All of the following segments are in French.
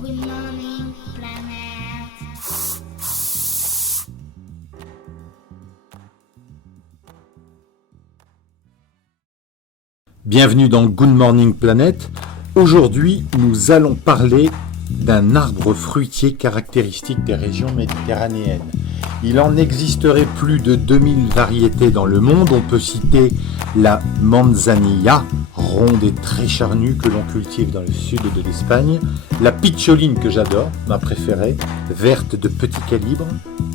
Good morning, planet. Bienvenue dans Good Morning Planet. Aujourd'hui, nous allons parler d'un arbre fruitier caractéristique des régions méditerranéennes. Il en existerait plus de 2000 variétés dans le monde. On peut citer la manzanilla, ronde et très charnue que l'on cultive dans le sud de l'Espagne. La picholine que j'adore, ma préférée, verte de petit calibre.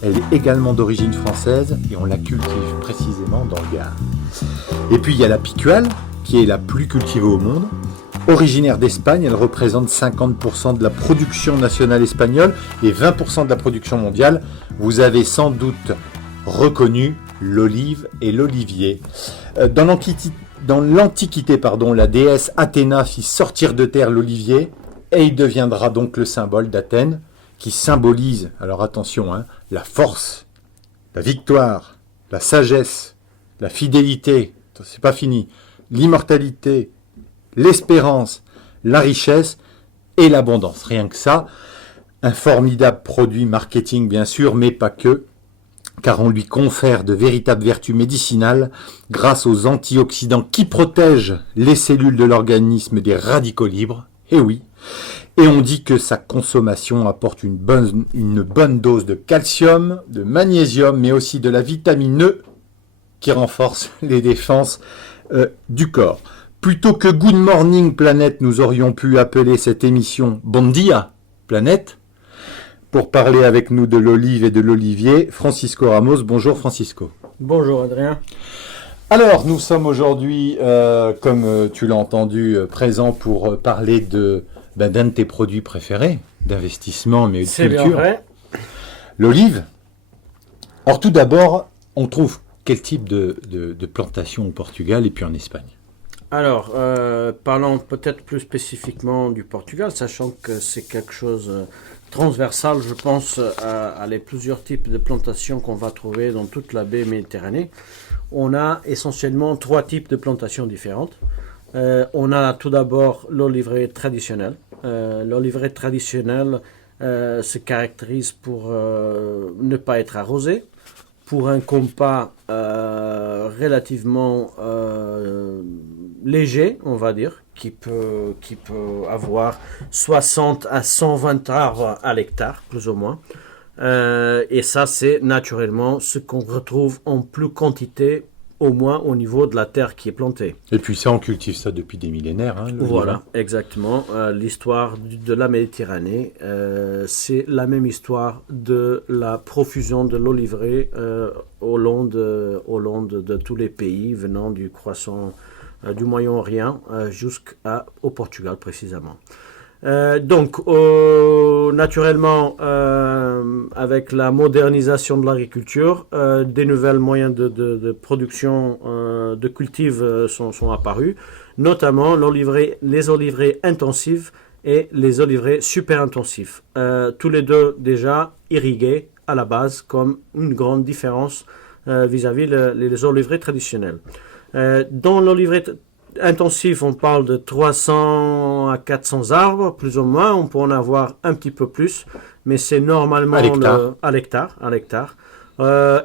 Elle est également d'origine française et on la cultive précisément dans le Gard. Et puis il y a la picual, qui est la plus cultivée au monde. Originaire d'Espagne, elle représente 50% de la production nationale espagnole et 20% de la production mondiale. Vous avez sans doute reconnu l'olive et l'olivier. Dans l'Antiquité, la déesse Athéna fit sortir de terre l'olivier et il deviendra donc le symbole d'Athènes qui symbolise, alors attention, la force, la victoire, la sagesse, la fidélité, c'est pas fini, l'immortalité, l'espérance, la richesse et l'abondance. Rien que ça, un formidable produit marketing bien sûr, mais pas que, car on lui confère de véritables vertus médicinales grâce aux antioxydants qui protègent les cellules de l'organisme des radicaux libres. Et oui, et on dit que sa consommation apporte une bonne dose de calcium, de magnésium, mais aussi de la vitamine E qui renforce les défenses du corps. Plutôt que Good Morning Planet, nous aurions pu appeler cette émission Bon Dia Planète. Pour parler avec nous de l'olive et de l'olivier, Francisco Ramos. Bonjour Francisco. Bonjour Adrien. Alors, nous sommes aujourd'hui, comme tu l'as entendu, présents pour parler d'un de tes produits préférés, d'investissement, mais de C'est culture. bien vrai. L'olive. Alors tout d'abord, on trouve quel type de plantation au Portugal et puis en Espagne? Alors, parlons peut-être plus spécifiquement du Portugal, sachant que c'est quelque chose transversal, je pense, à les plusieurs types de plantations qu'on va trouver dans toute la baie Méditerranée. On a essentiellement 3 types de plantations différentes. On a tout d'abord l'oliveraie traditionnelle. L'oliveraie traditionnelle se caractérise pour ne pas être arrosée, pour un compas relativement léger, on va dire, qui peut avoir 60 à 120 arbres à l'hectare, plus ou moins. Et ça, c'est naturellement ce qu'on retrouve en plus quantité, au moins au niveau de la terre qui est plantée. Et puis ça, on cultive ça depuis des millénaires. Voilà, exactement. L'histoire de la Méditerranée, c'est la même histoire de la profusion de l'oliveraie au long de tous les pays venant du croissant du Moyen-Orient jusqu'au Portugal précisément. Donc, naturellement, avec la modernisation de l'agriculture, des nouvelles moyens de production de cultives sont apparus, notamment les oliveraies intensives et les oliveraies super intensives. Tous les deux déjà irrigués à la base, comme une grande différence vis-à-vis les oliveraies traditionnelles. Dans l'oliveraie intensif, on parle de 300 à 400 arbres, plus ou moins. On peut en avoir un petit peu plus, mais c'est normalement à l'hectare.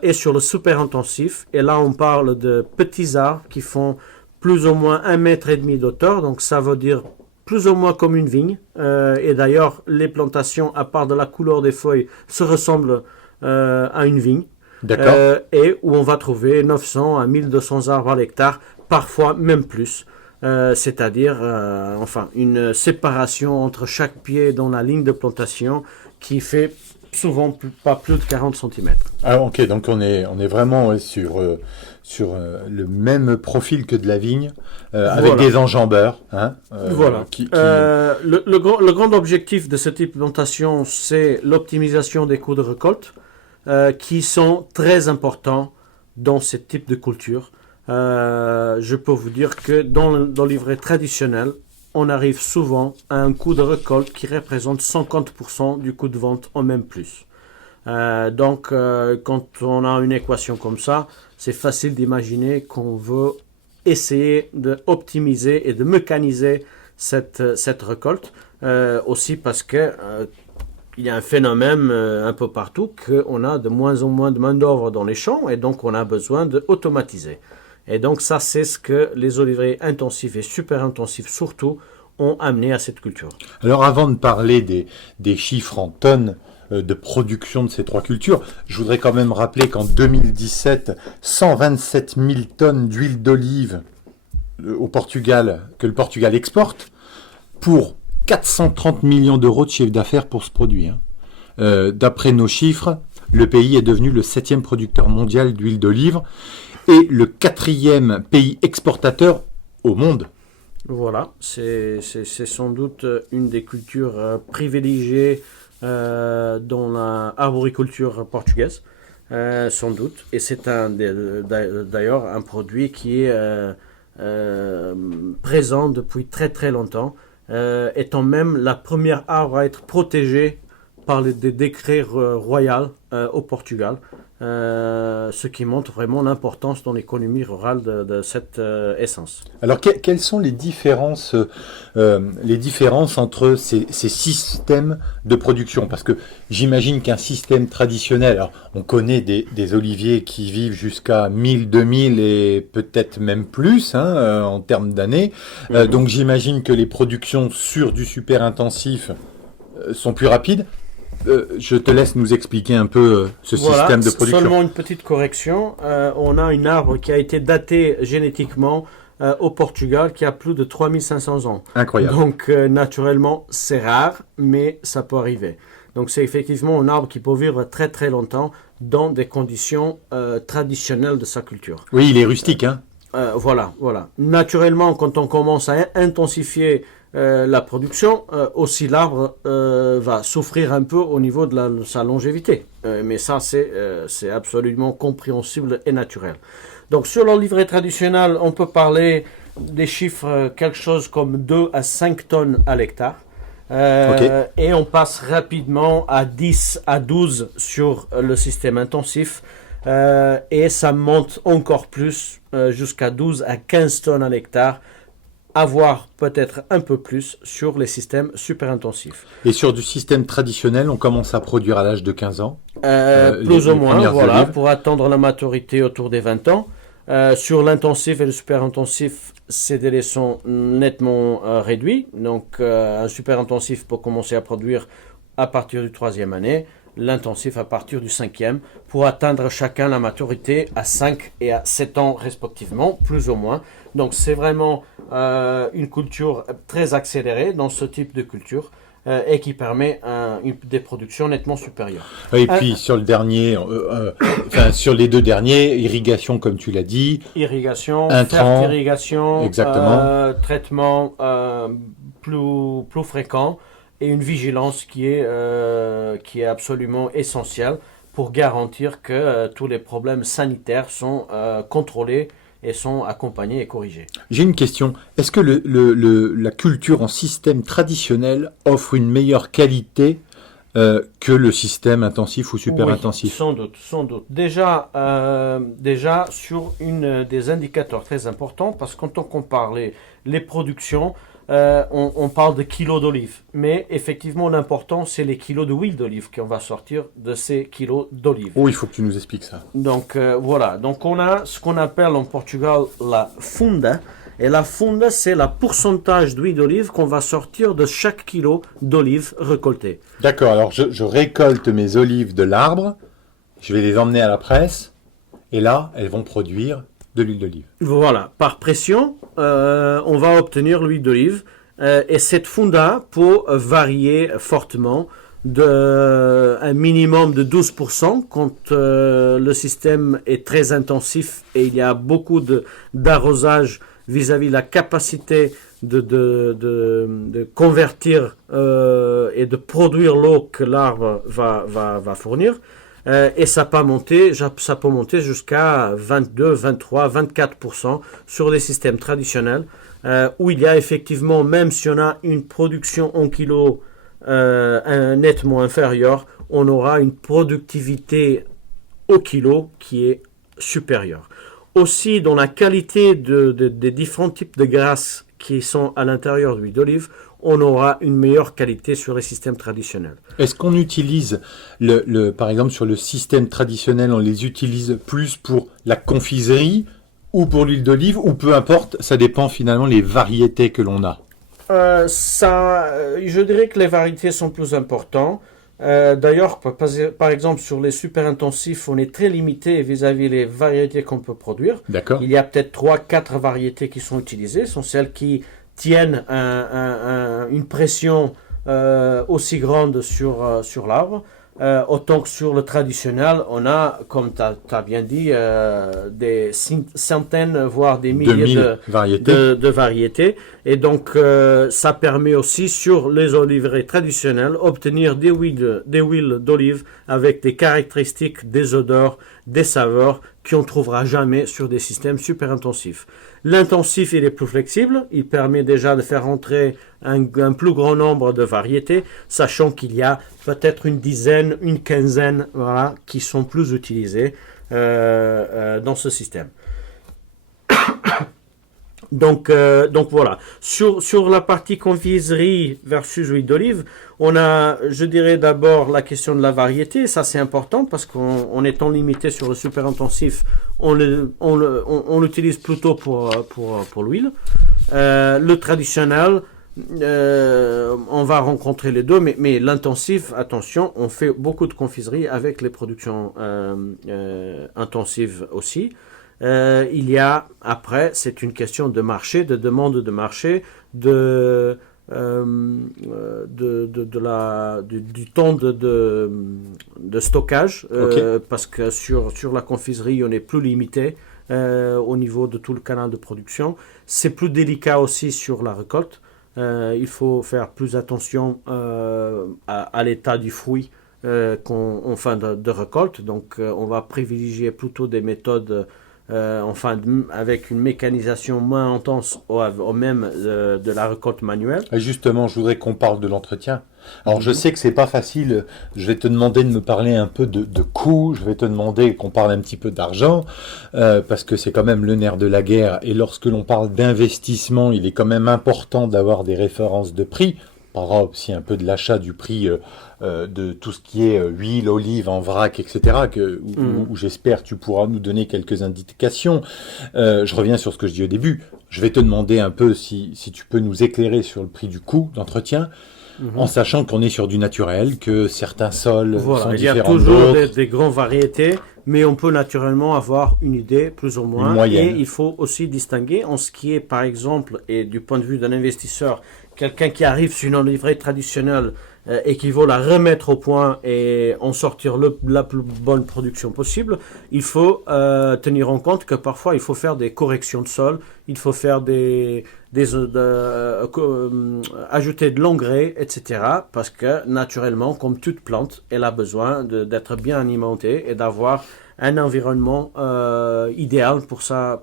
Et sur le super intensif, et là on parle de petits arbres qui font plus ou moins 1,5 mètre d'auteur, donc ça veut dire plus ou moins comme une vigne. Et d'ailleurs, les plantations, à part de la couleur des feuilles, se ressemblent à une vigne. D'accord. Et où on va trouver 900 à 1200 arbres à l'hectare, parfois même plus. C'est-à-dire une séparation entre chaque pied dans la ligne de plantation qui fait souvent pas plus de 40 cm. Ah ok, donc on est vraiment sur le même profil que de la vigne, avec des enjambeurs. Voilà. Le grand objectif de ce type de plantation, c'est l'optimisation des coûts de récolte, qui sont très importants dans ce type de culture. Je peux vous dire que dans l'oliveraie traditionnelle, on arrive souvent à un coût de récolte qui représente 50% du coût de vente en même plus. Donc, quand on a une équation comme ça, c'est facile d'imaginer qu'on veut essayer d'optimiser et de mécaniser cette récolte. Aussi parce que il y a un phénomène un peu partout qu'on a de moins en moins de main-d'œuvre dans les champs et donc on a besoin d'automatiser. Et donc ça, c'est ce que les oliveriers intensifs et super intensifs surtout ont amené à cette culture. Alors avant de parler des chiffres en tonnes de production de ces trois cultures, je voudrais quand même rappeler qu'en 2017, 127 000 tonnes d'huile d'olive au Portugal, que le Portugal exporte, pour 430 millions d'euros de chiffre d'affaires pour ce produit. D'après nos chiffres, le pays est devenu le 7e producteur mondial d'huile d'olive et le 4e pays exportateur au monde. Voilà, c'est sans doute une des cultures privilégiées dans l'arboriculture portugaise, sans doute. Et c'est d'ailleurs un produit qui est présent depuis très très longtemps, étant même la première arbre à être protégée par des décrets royaux au Portugal. Ce qui montre vraiment l'importance dans l'économie rurale de cette essence. Alors, quelles sont les différences entre ces systèmes de production? Parce que j'imagine qu'un système traditionnel, alors on connaît des oliviers qui vivent jusqu'à 1000, 2000 et peut-être même plus en termes d'années. Donc j'imagine que les productions sur du super intensif sont plus rapides. Je te laisse nous expliquer un peu ce système de production. Seulement une petite correction. On a un arbre qui a été daté génétiquement au Portugal qui a plus de 3500 ans. Incroyable. Donc naturellement, c'est rare, mais ça peut arriver. Donc c'est effectivement un arbre qui peut vivre très très longtemps dans des conditions traditionnelles de sa culture. Oui, il est rustique. Voilà. Naturellement, quand on commence à intensifier la production, aussi l'arbre va souffrir un peu au niveau de sa longévité. Mais ça, c'est absolument compréhensible et naturel. Donc sur l'oliveraie traditionnelle, on peut parler des chiffres quelque chose comme 2 à 5 tonnes à l'hectare. Okay. Et on passe rapidement à 10 à 12 sur le système intensif. Et ça monte encore plus jusqu'à 12 à 15 tonnes à l'hectare, voire peut-être un peu plus sur les systèmes super intensifs. Et sur du système traditionnel, on commence à produire à l'âge de 15 ans plus ou moins, voilà, olives. pour atteindre la maturité autour des 20 ans. Sur l'intensif et le super intensif, ces délais sont nettement réduits. Donc un super intensif peut commencer à produire à partir du 3e année, l'intensif à partir du 5e, pour atteindre chacun la maturité à 5 et à 7 ans respectivement, plus ou moins. Donc c'est vraiment une culture très accélérée dans ce type de culture et qui permet des productions nettement supérieures. Et puis sur le dernier, sur les deux derniers, irrigation comme tu l'as dit. Irrigation, intrants, fertirrigation, exactement. traitement plus fréquent et une vigilance qui est absolument essentielle pour garantir que tous les problèmes sanitaires sont contrôlés et sont accompagnés et corrigés. J'ai une question. Est-ce que la culture en système traditionnel offre une meilleure qualité que le système intensif ou super intensif? Sans doute. Déjà sur une des indicateurs très importants, parce que quand on compare les productions, on parle de kilos d'olives, mais effectivement l'important c'est les kilos de huile d'olive qu'on va sortir de ces kilos d'olive. Oh, il faut que tu nous expliques ça. Donc voilà, donc on a ce qu'on appelle en Portugal la funda, et la funda c'est le pourcentage d'huile d'olive qu'on va sortir de chaque kilo d'olive récoltée. D'accord, alors je récolte mes olives de l'arbre, je vais les emmener à la presse, et là elles vont produire de l'huile d'olive. Voilà, par pression, on va obtenir l'huile d'olive et cette funda peut varier fortement d'un minimum de 12% quand le système est très intensif et il y a beaucoup d'arrosage vis-à-vis la capacité de convertir et de produire l'eau que l'arbre va fournir. Et ça peut monter jusqu'à 22, 23, 24% sur les systèmes traditionnels où il y a effectivement, même si on a une production en kilos nettement inférieure, on aura une productivité au kilo qui est supérieure. Aussi, dans la qualité des différents types de grasses qui sont à l'intérieur de l'huile d'olive, on aura une meilleure qualité sur les systèmes traditionnels. Est-ce qu'on utilise, par exemple, sur le système traditionnel, on les utilise plus pour la confiserie ou pour l'huile d'olive, ou peu importe, ça dépend finalement les variétés que l'on a? Je dirais que les variétés sont plus importantes. D'ailleurs, par exemple, sur les super intensifs, on est très limité vis-à-vis les variétés qu'on peut produire. D'accord. Il y a peut-être 3-4 variétés qui sont utilisées. Ce sont celles qui tiennent une pression aussi grande sur l'arbre. Autant que sur le traditionnel, on a, comme tu as bien dit, des centaines, voire des milliers de variétés. Et donc, ça permet aussi, sur les oliveraies traditionnelles, obtenir des huiles d'olive avec des caractéristiques, des odeurs, des saveurs qu'on ne trouvera jamais sur des systèmes super intensifs. L'intensif, il est plus flexible. Il permet déjà de faire entrer un plus grand nombre de variétés, sachant qu'il y a peut-être une dizaine, une quinzaine, voilà, qui sont plus utilisées dans ce système. Donc voilà. Sur la partie confiserie versus huile d'olive, on a, je dirais d'abord la question de la variété. Ça c'est important parce qu'en étant limité sur le super intensif, on l'utilise plutôt pour l'huile. Le traditionnel, on va rencontrer les deux, mais l'intensif, attention, on fait beaucoup de confiserie avec les productions intensives aussi. Il y a, après, c'est une question de marché, de demande de marché, du temps de stockage, Okay. parce que sur la confiserie, on est plus limité au niveau de tout le canal de production. C'est plus délicat aussi sur la récolte. Il faut faire plus attention à l'état du fruit en fin de récolte. Donc, on va privilégier plutôt des méthodes avec une mécanisation moins intense au même de la récolte manuelle. Et justement, je voudrais qu'on parle de l'entretien. Alors, je sais que c'est pas facile. Je vais te demander de me parler un peu de coûts. Je vais te demander qu'on parle un petit peu d'argent, parce que c'est quand même le nerf de la guerre. Et lorsque l'on parle d'investissement, il est quand même important d'avoir des références de prix. On parlera aussi un peu de l'achat du prix de tout ce qui est huile, olive en vrac, etc. Où j'espère tu pourras nous donner quelques indications. Je reviens sur ce que je dis au début. Je vais te demander un peu si tu peux nous éclairer sur le prix du coût d'entretien, en sachant qu'on est sur du naturel, que certains sols sont différents d'autres. Il y a toujours des grandes variétés, mais on peut naturellement avoir une idée, plus ou moins. Une moyenne. Et il faut aussi distinguer en ce qui est, par exemple, et du point de vue d'un investisseur, quelqu'un qui arrive sur une oliverie traditionnelle et qui veut la remettre au point et en sortir la plus bonne production possible, il faut tenir en compte que parfois il faut faire des corrections de sol, il faut faire ajouter de l'engrais, etc. Parce que naturellement, comme toute plante, elle a besoin d'être bien alimentée et d'avoir un environnement idéal pour son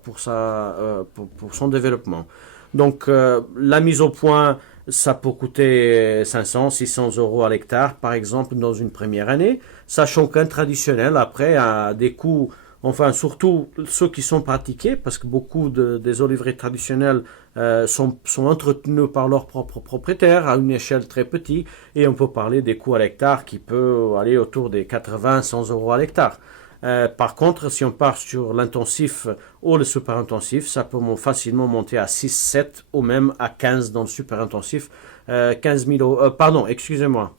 développement. Donc la mise au point, ça peut coûter 500, 600 euros à l'hectare, par exemple, dans une première année, sachant qu'un traditionnel, après, a des coûts, enfin, surtout ceux qui sont pratiqués, parce que beaucoup des oliveries traditionnelles sont entretenus par leurs propres propriétaires à une échelle très petite, et on peut parler des coûts à l'hectare qui peuvent aller autour des 80, 100 euros à l'hectare. Par contre, si on part sur l'intensif ou le super intensif, ça peut facilement monter à 6, 7 ou même à 15 dans le super intensif. 15 000 euros, pardon, excusez-moi.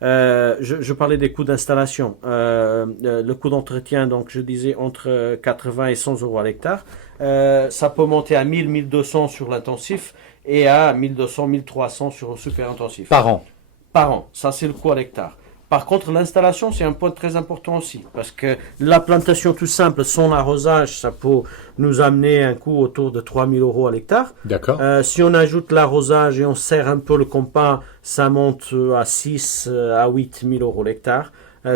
Je parlais des coûts d'installation. Le coût d'entretien, donc je disais entre 80 et 100 euros à l'hectare. Ça peut monter à 1000, 1200 sur l'intensif et à 1200, 1300 sur le super intensif. Par an. Par an, ça c'est le coût à l'hectare. Par contre, l'installation, c'est un point très important aussi, parce que la plantation tout simple, sans arrosage, ça peut nous amener un coût autour de 3 000 euros à l'hectare. D'accord. Si on ajoute l'arrosage et on serre un peu le compas, ça monte à 6 à 8 000 euros l'hectare.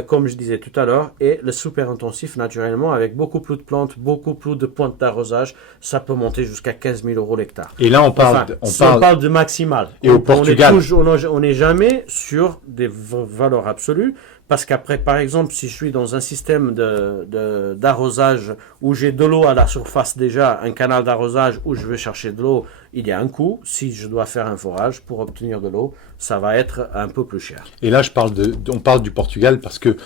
comme je disais tout à l'heure, et le super intensif, naturellement, avec beaucoup plus de plantes, beaucoup plus de pointes d'arrosage, ça peut monter jusqu'à 15 000 euros l'hectare. Et là, on parle, Enfin, on parle de maximal. Et au Portugal. On n'est jamais sur des valeurs absolues. Parce qu'après, par exemple, si je suis dans un système d'arrosage où j'ai de l'eau à la surface déjà, un canal d'arrosage où je vais chercher de l'eau, il y a un coût. Si je dois faire un forage pour obtenir de l'eau, ça va être un peu plus cher. Et là, on parle du Portugal parce que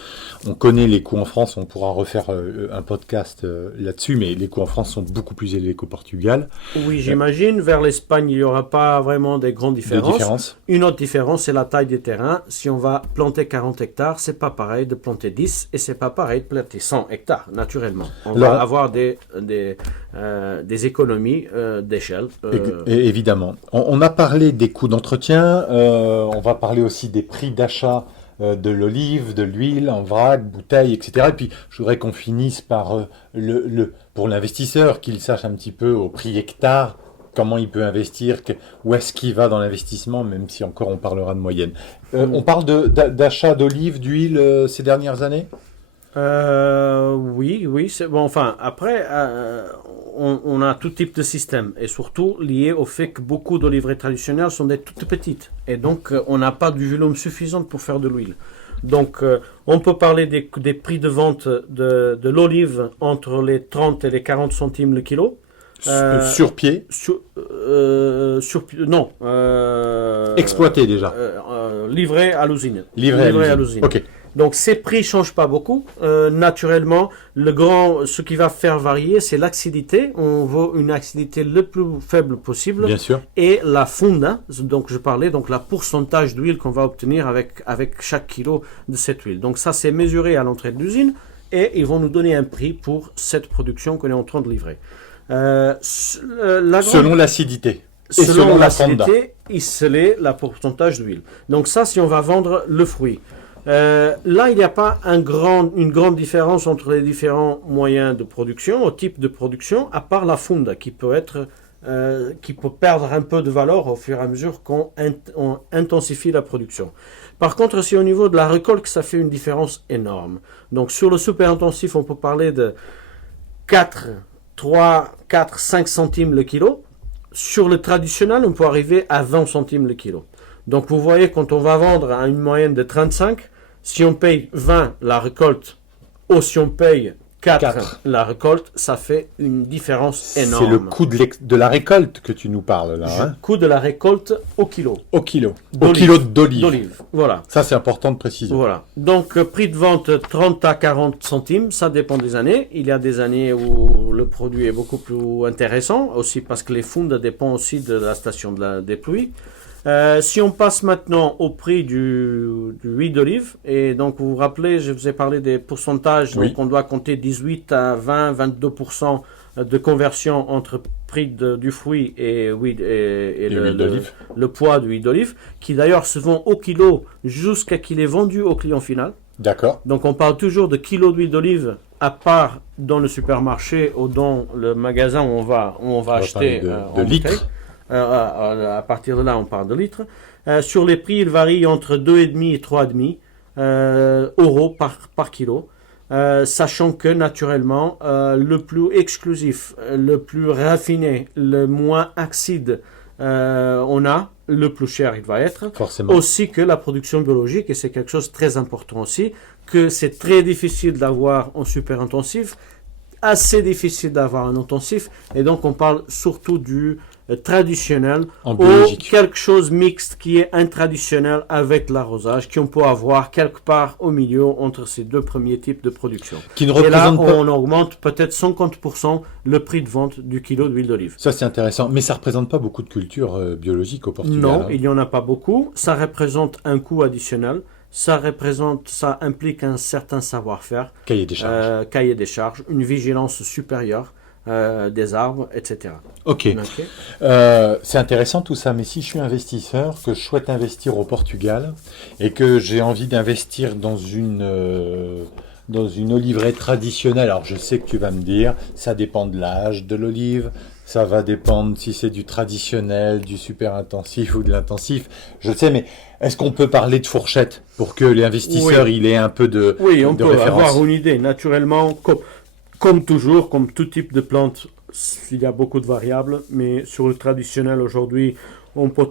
on connaît les coûts en France. On pourra refaire un podcast là-dessus, mais les coûts en France sont beaucoup plus élevés qu'au Portugal. Oui, j'imagine. Vers l'Espagne, il n'y aura pas vraiment des grandes différences. Une autre différence, c'est la taille des terrains. Si on va planter 40 hectares, c'est pas pareil de planter 10 et c'est pas pareil de planter 100 hectares, naturellement. On va avoir des économies d'échelle. Évidemment. On a parlé des coûts d'entretien, on va parler aussi des prix d'achat de l'olive, de l'huile en vrac, bouteille, etc. Et puis, je voudrais qu'on finisse par pour l'investisseur, qu'il sache un petit peu au prix hectare, comment il peut investir, où est-ce qu'il va dans l'investissement, même si encore on parlera de moyenne. On parle d'achat d'olive, d'huile ces dernières années ? Oui, c'est bon. Enfin, après, on a tout type de système et surtout lié au fait que beaucoup d'oliveries traditionnelles sont des toutes petites et donc on n'a pas du volume suffisant pour faire de l'huile. Donc, on peut parler des prix de vente de l'olive entre les 30 et les 40 centimes le kilo. Sur pied Non. Exploité déjà. Livré à l'usine. Livré à l'usine. Ok. Donc ces prix ne changent pas beaucoup. Naturellement, ce qui va faire varier, c'est l'acidité. On veut une acidité le plus faible possible. Bien sûr. Et la funda, donc je parlais, donc la pourcentage d'huile qu'on va obtenir avec chaque kilo de cette huile. Donc ça, c'est mesuré à l'entrée de l'usine et ils vont nous donner un prix pour cette production qu'on est en train de livrer. Selon l'acidité. Selon l'acidité, c'est la pourcentage d'huile. Donc ça, si on va vendre le fruit. Là, il n'y a pas une grande différence entre les différents moyens de production, au type de production, à part la funda qui peut perdre un peu de valeur au fur et à mesure qu'on intensifie la production. Par contre, c'est au niveau de la récolte que ça fait une différence énorme. Donc sur le super intensif, on peut parler de 3, 4, 5 centimes le kilo. Sur le traditionnel, on peut arriver à 20 centimes le kilo. Donc vous voyez, quand on va vendre à une moyenne de 35, si on paye 20 la récolte, ou si on paye 4 la récolte, ça fait une différence énorme. C'est le coût de la récolte que tu nous parles là. Le coût de la récolte au kilo. Au kilo d'olive. Voilà. Ça, c'est important de préciser. Voilà. Donc, prix de vente 30 à 40 centimes, ça dépend des années. Il y a des années où le produit est beaucoup plus intéressant, aussi parce que les fonds dépendent aussi de la station des pluies. Si on passe maintenant au prix du huile d'olive, et donc vous vous rappelez, je vous ai parlé des pourcentages, oui. Donc on doit compter 18 à 20, 22% de conversion entre prix du fruit et le poids de l'huile d'olive, qui d'ailleurs se vend au kilo jusqu'à qu'il est vendu au client final. D'accord. Donc on parle toujours de kilos d'huile d'olive, à part dans le supermarché ou dans le magasin où on va acheter de litres. À partir de là, on parle de litres. Sur les prix, ils varient entre 2,5 et 3,5 euros par kilo. Sachant que naturellement, le plus exclusif, le plus raffiné, le moins acide le plus cher il va être. Forcément. Aussi que la production biologique, et c'est quelque chose de très important aussi, que c'est très difficile d'avoir en super intensif, assez difficile d'avoir un intensif, et donc on parle surtout du traditionnel ou quelque chose mixte qui est intraditionnel avec l'arrosage qu'on peut avoir quelque part au milieu entre ces deux premiers types de production. Et là, on augmente peut-être 50% le prix de vente du kilo d'huile d'olive. Ça, c'est intéressant. Mais ça ne représente pas beaucoup de cultures biologiques au Portugal. Non, il n'y en a pas beaucoup. Ça représente un coût additionnel. Ça implique un certain savoir-faire. Cahier des charges. Une vigilance supérieure. Des arbres, etc. Ok. C'est intéressant tout ça, mais si je suis investisseur, que je souhaite investir au Portugal et que j'ai envie d'investir dans une oliveraie traditionnelle, alors je sais que tu vas me dire, ça dépend de l'âge de l'olive, Ça va dépendre si c'est du traditionnel, du super intensif ou de l'intensif. Je sais, mais est-ce qu'on peut parler de fourchette pour que l'investisseur il ait un peu de, Oui, on de peut référence? avoir une idée. Naturellement, comme toujours, comme tout type de plante, il y a beaucoup de variables, mais sur le traditionnel aujourd'hui, on peut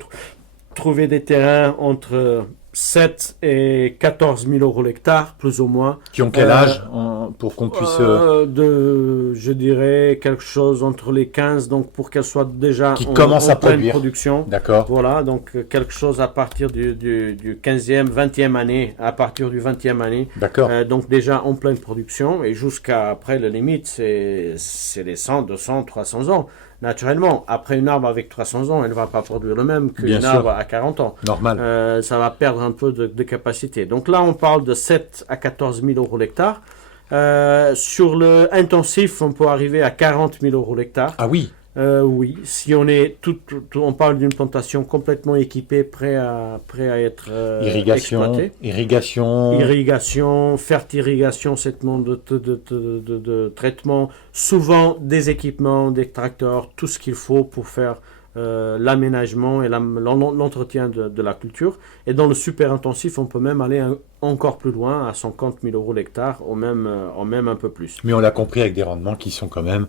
trouver des terrains entre 7 et 14 000 euros l'hectare, plus ou moins. Qui ont quel âge pour qu'on puisse... Je dirais quelque chose entre les 15, donc pour qu'elle soit déjà Qui commence à pleine produire. production. D'accord. Voilà, donc quelque chose à partir du 15e, 20e année, à partir du 20e année. D'accord. Donc déjà en pleine production, et jusqu'à après, la limite, c'est les 100, 200, 300 ans. Naturellement, après une arbre avec 300 ans, elle ne va pas produire le même Bien qu'une sûr. arbre à 40 ans. Normal. Ça va perdre un peu de capacité. Donc là, on parle de 7 à 14 000 euros l'hectare. Sur le intensif, on peut arriver à 40 000 euros l'hectare. Ah oui. Oui, si on est on parle d'une plantation complètement équipée, prêt à être exploitée. Irrigation. Fertirrigation, cette nom de traitement, souvent des équipements, des tracteurs, tout ce qu'il faut pour faire l'aménagement et l'entretien de la culture. Et dans le super intensif, on peut même aller encore plus loin, à 50 000 euros l'hectare, ou même un peu plus. Mais on l'a compris avec des rendements qui sont quand même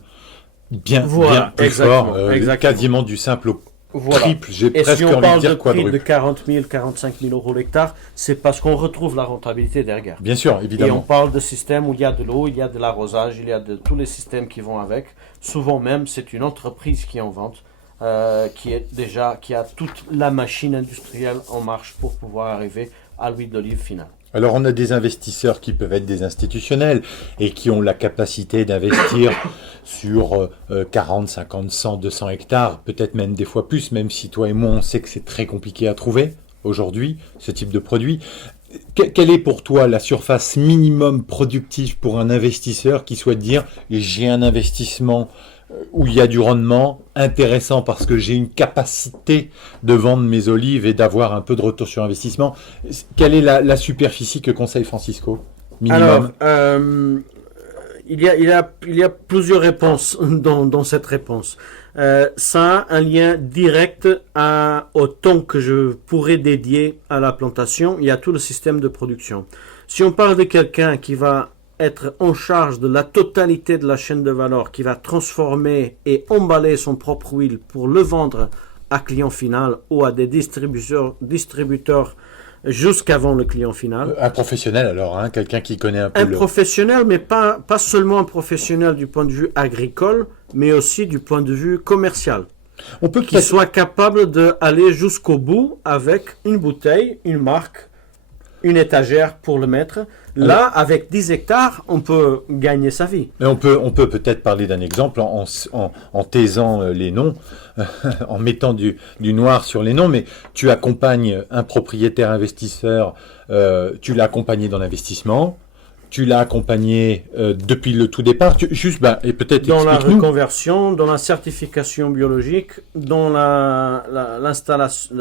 bien plus exactement, forts, exactement. quasiment du simple au Voilà. triple. J'ai Et presque si on envie de parle dire de prix de quadruple. 40 000, 45 000 euros l'hectare, c'est parce qu'on retrouve la rentabilité derrière. Bien sûr, Et on évidemment. parle de systèmes où il y a de l'eau, il y a de l'arrosage, il y a de tous les systèmes qui vont avec. Souvent même, c'est une entreprise qui est en vente, qui a toute la machine industrielle en marche pour pouvoir arriver à l'huile d'olive finale. Alors on a des investisseurs qui peuvent être des institutionnels et qui ont la capacité d'investir sur 40, 50, 100, 200 hectares, peut-être même des fois plus, même si toi et moi on sait que c'est très compliqué à trouver aujourd'hui, ce type de produit. Quelle est pour toi la surface minimum productive pour un investisseur qui souhaite dire j'ai un investissement où il y a du rendement intéressant parce que j'ai une capacité de vendre mes olives et d'avoir un peu de retour sur investissement. Quelle est la superficie que conseille Francisco minimum? Alors, il y a plusieurs réponses dans cette réponse. Ça a un lien direct au temps que je pourrais dédier à la plantation. Il y a tout le système de production. Si on parle de quelqu'un qui va être en charge de la totalité de la chaîne de valeur, qui va transformer et emballer son propre huile pour le vendre à client final ou à des distributeurs jusqu'avant le client final. Un professionnel alors, hein, quelqu'un qui connaît un peu Un professionnel, mais pas seulement un professionnel du point de vue agricole, mais aussi du point de vue commercial. On peut Qui soit capable d'aller jusqu'au bout avec une bouteille, une marque, une étagère pour le mettre. Là, avec 10 hectares, on peut gagner sa vie. Mais on peut peut-être parler d'un exemple en taisant les noms, en mettant du noir sur les noms, mais tu accompagnes un propriétaire investisseur, tu l'as accompagné dans l'investissement, tu l'as accompagné depuis le tout départ, et peut-être dans la explique-nous. reconversion, dans la certification biologique, dans l'installation,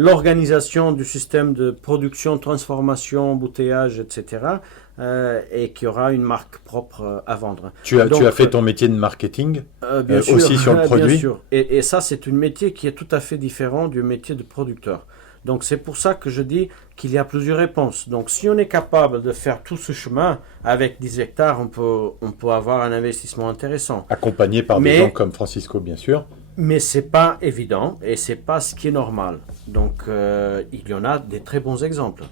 l'organisation du système de production, transformation, embouteillage, etc. Et qu'il y aura une marque propre à vendre. Tu as fait ton métier de marketing bien sûr, aussi sur le produit. Bien sûr. Et ça, c'est un métier qui est tout à fait différent du métier de producteur. Donc c'est pour ça que je dis qu'il y a plusieurs réponses. Donc si on est capable de faire tout ce chemin avec 10 hectares, on peut avoir un investissement intéressant. Accompagné par des gens comme Francisco, bien sûr. Mais c'est pas évident et c'est pas ce qui est normal. Donc il y en a des très bons exemples,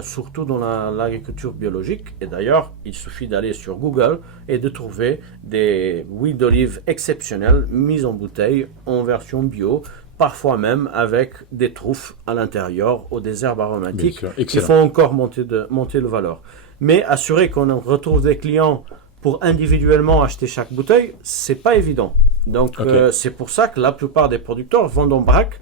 surtout dans l'agriculture biologique. Et d'ailleurs, il suffit d'aller sur Google et de trouver des huiles d'olive exceptionnelles mises en bouteille en version bio, parfois même avec des truffes à l'intérieur ou des herbes aromatiques qui font encore monter de valeur. Mais assurer qu'on retrouve des clients pour individuellement acheter chaque bouteille, c'est pas évident. Donc c'est pour ça que la plupart des producteurs vendent en vrac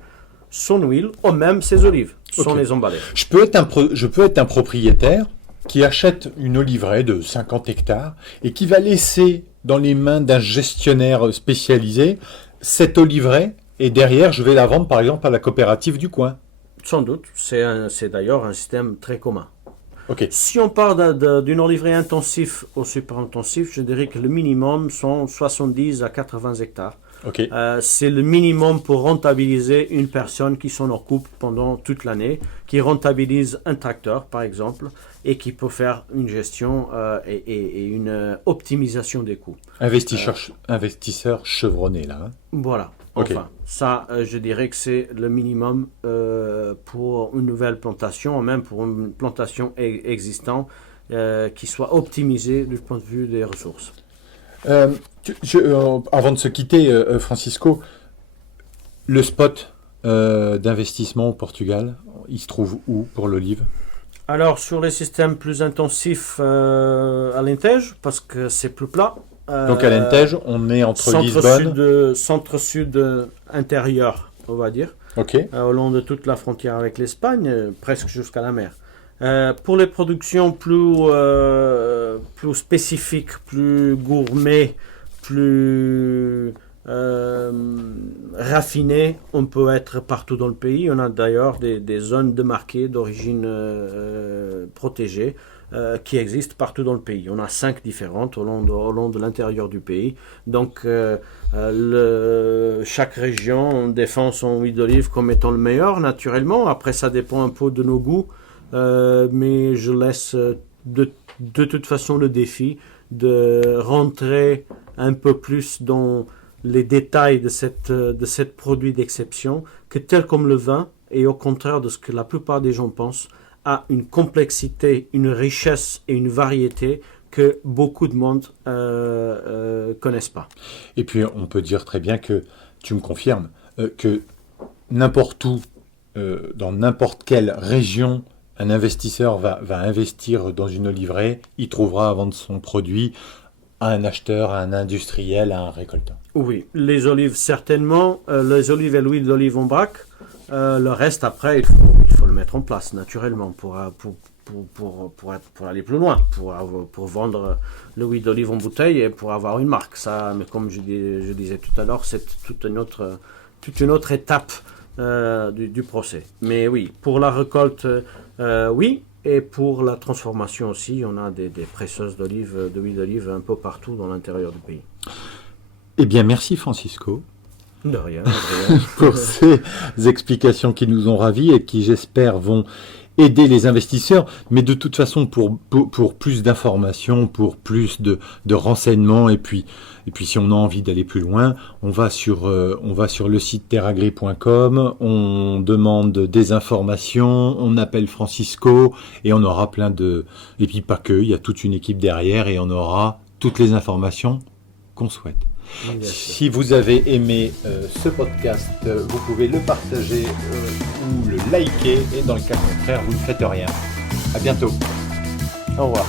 son huile ou même ses olives sans les emballer. Je peux être un propriétaire qui achète une oliveraie de 50 hectares et qui va laisser dans les mains d'un gestionnaire spécialisé cette oliveraie et derrière je vais la vendre par exemple à la coopérative du coin. Sans doute, c'est d'ailleurs un système très commun. Ok. Si on part d'une oliverie intensif au super intensif, je dirais que le minimum sont 70 à 80 hectares. Ok. C'est le minimum pour rentabiliser une personne qui s'en occupe pendant toute l'année, qui rentabilise un tracteur par exemple, et qui peut faire une gestion et une optimisation des coûts. Investisseur chevronné là. Hein. Voilà. Ok. Enfin, ça, je dirais que c'est le minimum pour une nouvelle plantation, même pour une plantation existante, qui soit optimisée du point de vue des ressources. Avant de se quitter, Francisco, le spot d'investissement au Portugal, il se trouve où pour l'olive? Alors, sur les systèmes plus intensifs à l'Intège, parce que c'est plus plat. Donc à l'Intège, on est entre Lisbonne. Centre-sud intérieur, on va dire, Ok. au long de toute la frontière avec l'Espagne, presque jusqu'à la mer. Pour les productions plus spécifiques, plus gourmets, plus raffinées, on peut être partout dans le pays. On a d'ailleurs des zones démarquées d'origine protégée qui existent partout dans le pays. On a 5 différentes au long de l'intérieur du pays. Donc chaque région défend son huile d'olive comme étant le meilleur, naturellement. Après, ça dépend un peu de nos goûts. Mais je laisse de toute façon le défi de rentrer un peu plus dans les détails de cette produit d'exception, que tel comme le vin, et au contraire de ce que la plupart des gens pensent, a une complexité, une richesse et une variété que beaucoup de monde connaissent pas. Et puis on peut dire très bien que tu me confirmes que n'importe où, dans n'importe quelle région, un investisseur va investir dans une oliveraie, il trouvera à vendre son produit à un acheteur, à un industriel, à un récoltant. Oui, les olives certainement, les olives et l'huile d'olive en vrac. Le reste, après, il faut le mettre en place naturellement pour aller plus loin, pour vendre l'huile d'olive en bouteille et pour avoir une marque. Ça, mais comme je disais tout à l'heure, c'est toute une autre étape du procès. Mais oui, pour la récolte, oui, et pour la transformation aussi, on a des presseuses d'huile d'olive un peu partout dans l'intérieur du pays. Eh bien, merci Francisco. De rien. Pour ces explications qui nous ont ravis et qui, j'espère, vont aider les investisseurs. Mais de toute façon, pour plus d'informations, pour plus de renseignements, et puis si on a envie d'aller plus loin, on va sur le site terragree.com, on demande des informations, on appelle Francisco, et on aura plein de... Et puis pas que, il y a toute une équipe derrière, et on aura toutes les informations qu'on souhaite. Si vous avez aimé ce podcast, vous pouvez le partager ou le liker, et dans le cas contraire, vous ne faites rien. À bientôt. Au revoir.